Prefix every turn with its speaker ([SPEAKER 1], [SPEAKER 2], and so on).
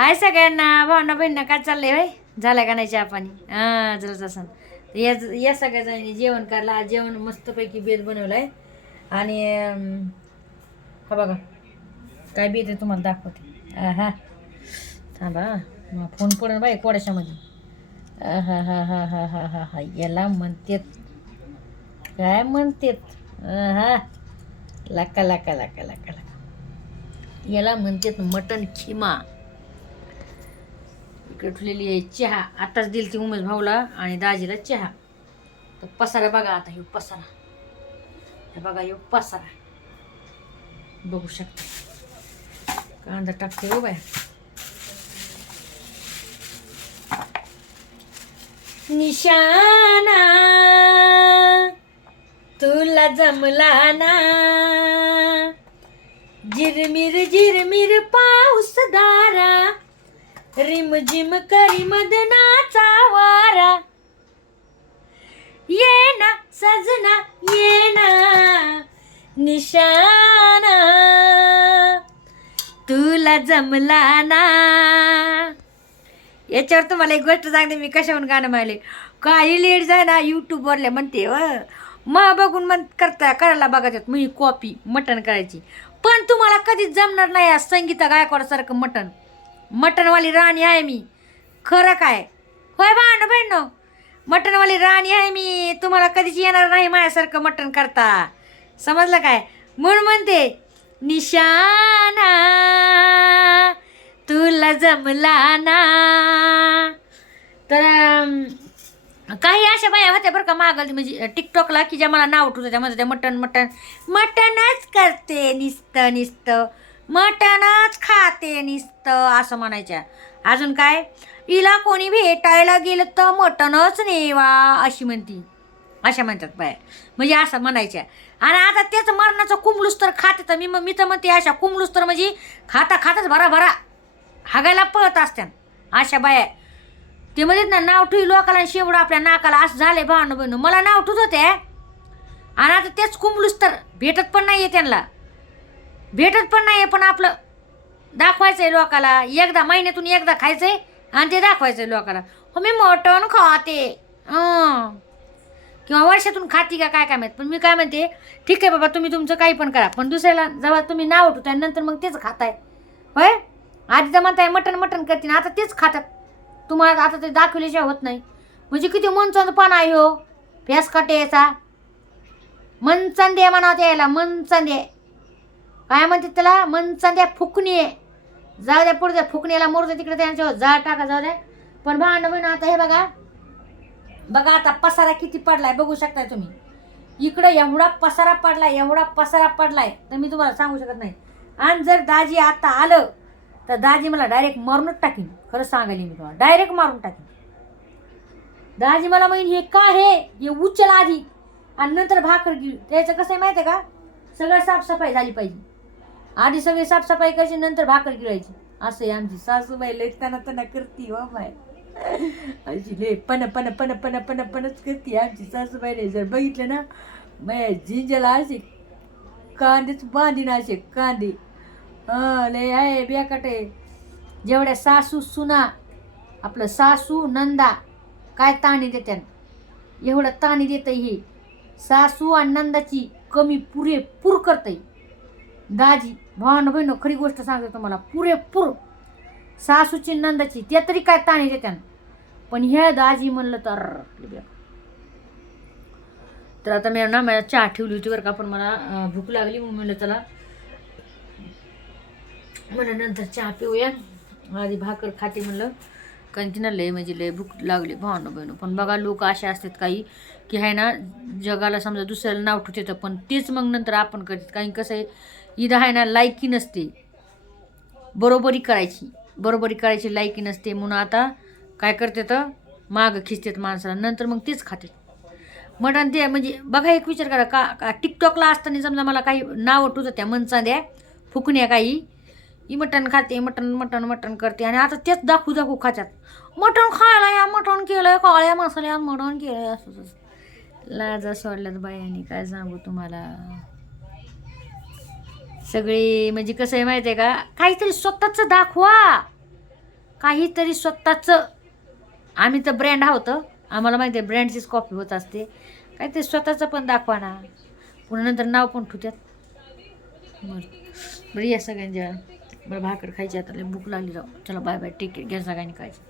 [SPEAKER 1] हाय सगळ्यांना भावना बहिणीना काय चाललंय भाई झालं का नाही चहा पाणी? हां झालं असं या या सगळ्या जणांनी जेवण करायला आज जेवण मस्तपैकी बेत बनवलाय. आणि हा बघा काय बेत आहे तुम्हाला दाखवते. हा थांबा मग फोन पडून बाई कोड्याशामध्ये हा हा हा हा हा हा हा याला म्हणतेत. काय म्हणतेत? हा लाका लाका लाका लाका लाका. याला म्हणतेत मटण खिमा. उठलेली आहे चहा. आत्ताच दिली ती उमेश भाऊला आणि दाजीला चहा. तर पसारा बघा आता ह्यो पसारा. हे बघा ह्यो पसारा. बघू शकता. कांदा टाकते हो बाय. निशाना तुला जमला ना जिरमिर जिरमिर पाऊस दारा. रिमझिम करी मदनाचा वारा. ये ना सजना ये ना निशाना. तुला जमला ना. याच्यावर तुम्हाला एक गोष्ट सांगते मी कशाहून गाणं म्हणाले? काही लेट जाय ना यूट्यूबवरले म्हणते व मग बघून मन करता करायला बघायच्यात मी कॉपी मटण करायची. पण तुम्हाला कधीच जमणार नाही संगीता गायकवाडासारखं मटण मटणवाली राणी आहे मी. खरं काय? होय भांड बहिण? मटणवाली राणी आहे मी. तुम्हाला कधीच येणार नाही माझ्यासारखं मटण करता. समजलं काय? म्हणून म्हणते निशाना तुला जमला ना? तर काही अशा बाया होत्या बरं का मागल म्हणजे टिकटॉकला की ज्या मला नाव उठवत त्यामध्ये त्या मटण मटण. मटणच करते निस्त निसतं. मटणच ते निसतं असं म्हणायच्या अजून काय? हिला कोणी भेटायला गेलं तर मटणच नेवा अशी म्हणती. अशा म्हणतात बाया. म्हणजे असं म्हणायच्या आणि आता तेच मरणाचं कुंबलूस तर खाते तर मी मग मी तर म्हणते अशा कुंबलूस तर म्हणजे खाता खातच भरा भरा हागायला पळत असत्यान. अशा बाया ते म्हणतात ना नाव ठेवी लोकाला शेवड आपल्या नाकाला. असं झालंय भावनं बहिणं. मला नाव ठेवत होते आणि आता तेच कुंबलूस तर भेटत पण नाही आहे त्यांना. भेटत पण नाही आहे पण आपलं. दाखवायचं आहे लोकाला. एकदा महिन्यातून एकदा खायचं आहे आणि ते दाखवायचं आहे लोकाला. हो मी मटण खाते. किंवा वर्षातून खाती का काय काय माहीत. पण मी काय म्हणते ठीक आहे बाबा तुम्ही तुमचं काही पण करा. पण दुसऱ्याला जेव्हा तुम्ही नाव उठवताय नंतर मग तेच खाताय. होय? आधी तर म्हणताय मटण मटण करते ना आता तेच खातात. तुम्हाला आता ते दाखवल्याशिवाय होत नाही. म्हणजे किती मनचंद पण आहे हो. फेस काटेचा मनचंदे म्हणावं यायला मनचंदे. काय म्हणते त्याला? मनचंद्या फुकणी आहे. जाऊ द्या पुढे फुकणीला मोरते तिकडे त्यांच्यावर. जा टाका जाऊ द्या. पण भांड बहिण आता हे बघा. बघा आता पसारा किती पडलाय बघू शकताय तुम्ही. इकडं एवढा पसारा पडलाय एवढा पसारा पडलाय तर मी तुम्हाला सांगू शकत नाही. आणि जर दाजी आता आलं तर दाजी मला डायरेक्ट मारूनच टाकीन. खरं सांगायला मी तुम्हाला. डायरेक्ट मारून टाकीन. दाजी मला म्हणेन हे का हे? हे उचल आधी. आणि नंतर भाकर घेऊ त्याचं कसं आहे माहिती आहे का? सगळं साफसफाई झाली पाहिजे. आधी सगळी साफसफाई करायची नंतर भाकर गिळायची. असं आहे आमची सासूबाई लय तना करती हो बाय अशी लय पन पन पण पण पण पणच करते आमची सासूबाई जर बघितलं ना मै झिंजला असे कांदेच बांधीन असे कांदे. हां लय आहे बेकाट. आहे जेवढ्या सासू सुना आपलं सासू नंदा काय ताणी देत्यान? एवढं ताणी देतं हे. सासू आणि नंदाची कमी पुरेपूर करतं दाजी भावानं बहिण खरी गोष्ट सांगते तुम्हाला. पुरेपूर सासूची नंदाची त्या तरी काय ताणी देत्यान. पण ह्या दाजी म्हणलं तर तर आता मी ना मला चहा ठेवली होती बरं का पण मला भूक लागली म्हणून म्हणलं चला म्हणलं नंतर चहा पिऊया. आधी भाकर खाते म्हणलं. कारण की ना लय म्हणजे लय भूक लागली भावनं बहिणं. पण बघा लोक असे असतात काही की आहे ना जगाला समजा दुसऱ्याला नाव ठेवतात पण तेच मग नंतर आपण करतात. काही कसं आहे इथं आहे ना लायकी नसते. बरोबरी करायची. बरोबरी करायची लायकी नसते. म्हणून आता काय करते तर मागं खिचतात माणसाला. नंतर मग तेच खाते मटण ते म्हणजे बघा एक विचार करा. का का टिकटॉकला असताना समजा मला काही नाव ठेवत त्या मनचा द्या फुकण्या काही. ही मटण खाते मटण मटण मटण करते. आणि आता तेच दाखवू दाखवू खात्यात मटण खायला या मटण केलं काळ्या मसाल्या मटण केलं. असं. लाजा सोडल्यात बायांनी काय सांगू तुम्हाला? सगळे म्हणजे कसं आहे माहिती आहे का? काहीतरी स्वतःच दाखवा. काहीतरी स्वतःचं. आम्ही तर ब्रँड आहोत आम्हाला माहिती आहे ब्रँडचीच कॉपी होत असते. काहीतरी स्वतःचं पण दाखवा ना. पुन्हा नंतर नाव पण ठुत्यात बरं. बरं या सगळ्यांच्या. बरं भाकर खायची आता भूक लागली राव चला बाय बाय टिकीट घ्या सगळ्यांनी खायची.